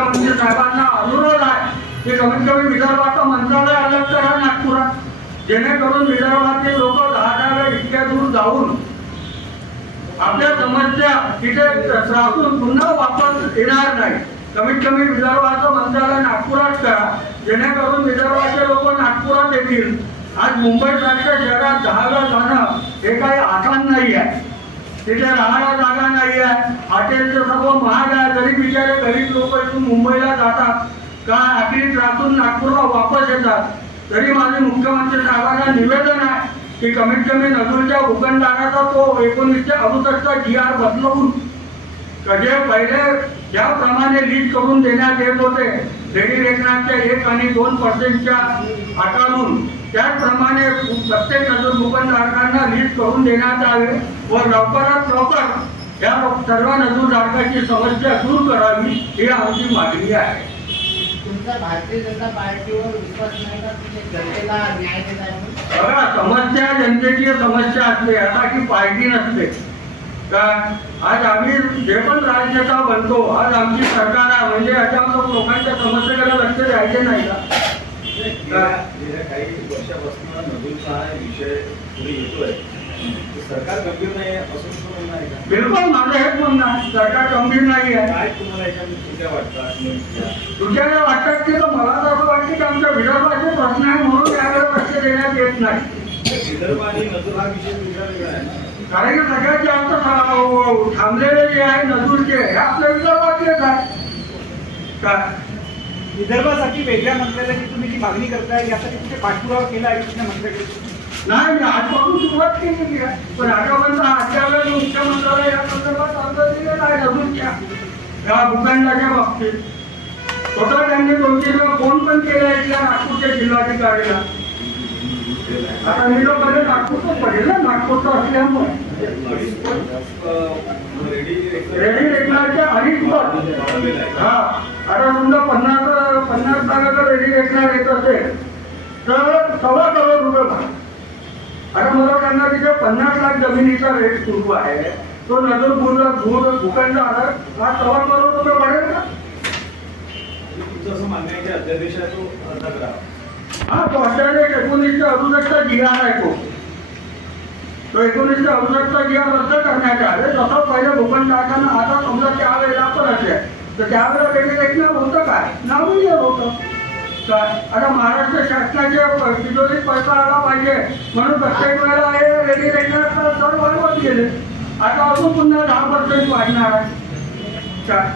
मुख्यमंत्री साहेबांना अनुरोध आहे की कमीत कमी विदर्भाचं मंत्रालय अलग करा नागपुरात, जेणेकरून विदर्भातील लोक 10 वेळ इतक्या दूर जाऊन आपल्या समस्या तिथे त्रासून पुन्हा वापस येणार नाही. कमीत कमी विदर्भाचं मंत्रालय नागपुरात करा, जेणेकरून विदर्भाचे लोक नागपुरात येतील. आज मुंबईसारख्या शहरात 10 वेळा जाणं हे काही आसान नाही आहे. तिथे राहायला जागा नाही आहे, हॉटेलचं सर्व महाग आहे. तरी बिचारे गरीब लोक इथून मुंबईला जातात का आपली त्रासून नागपूरला वापस येतात. तरी माझे मुख्यमंत्री साहेबांना निवेदन आहे की कमीत कमी नजूरच्या भूखंडाचा तो 1968चा GR बदलवून जे पहिले ज्याप्रमाणे लीज करून देण्यात येत होते रेडी रेकनाच्या 1 आणि 2% आकारून, त्याचप्रमाणे प्रत्येक नजूर भूखंडधारकांना लीज करून देण्यात यावे व लवकरात लवकर या सर्व नजूरधारकांची समस्या दूर करावी ही आमची मागणी आहे. तुमचा भारतीय जनता पार्टीवर विश्वास नाही का? जनतेला न्याय देत आहे? बघा, समस्या जनतेची समस्या असते, आता की पार्टी नसते का. आज आम्ही जे पण राजनेता बनतो, आज आमची सरकार आहे म्हणजे याच्यावर लोकांच्या समस्येकडे लक्ष द्यायचे नाही का. गेल्या काही वर्षापासून नदीचा विषय पुढे येतोय, सरकार गंभीर नाही असं म्हणणं आहे का? बिलकुल माझं हेच म्हणणं आहे, सरकार गंभीर नाही आहे. काय तुम्हाला याच्यामध्ये चुक्या वाटतात? तुझ्या वाटतात की मला तर असं वाटतं की आमच्या विदर्भाचे प्रश्न आहे म्हणून याकडे लक्ष देण्यात येत नाही. विदर्भ आणि नजूर हा विषय वेगळा आहे ना. कारण की सगळ्यात जास्त थांबलेले जे आहे नजूरचे हे आपल्या विदर्भातलेच आहे का. विदर्भासाठी वेगळ्या मंत्र्याची तुम्ही जी मागणी करताय यासाठी कुठे पाठपुरावा केला आहे कुठल्या मंत्र्याकडे? नाही, मी आजपासून सुरुवात केलेली आहे, पण आतापर्यंत आजच्या मुख्यमंत्र्याला या संदर्भात अर्ज दिलेला आहे नजूरच्या या भूखंडाच्या बाबतीत. स्वतः त्यांनी 2-3 वेळा फोन पण केला इथल्या नागपूरच्या जिल्हाधिकारीला. आता मी लोक नागपूरच पडेल ना, नागपूरचं असल्यामुळे रेडी रेकनारच्या 2.5 पट. हा, आता समजा 50 लाखाचं रेडी रेकनार येत असेल तर 1.25 करोड रुपये भाग. आता मला त्यांना तिथे 50 लाख जमिनीचा रेट सुरू आहे, तो नजर भूखंड आला हा 1.25 करोड रुपये वाढेल का. तुमचं असं म्हणणं आहे की अध्यादेशात तो अर्ज करा. हा, तो अध्यादेश 1968चा GR आहे. तो 1968चा GR रद्द करण्यात आले. जसं पहिले भूखंडाकांना आता समजा त्यावेळेला पण असेल तर त्यावेळेला रेडी रेकनार होतं काय, नाविन्य होतं काय. आता महाराष्ट्र शासनाचे तिजोरीत पैसा आला पाहिजे म्हणून प्रत्येक वेळेला हे रेडी रेकनार दर वाढवत गेले. आता अजून पुन्हा 10% वाढणार आहे काय.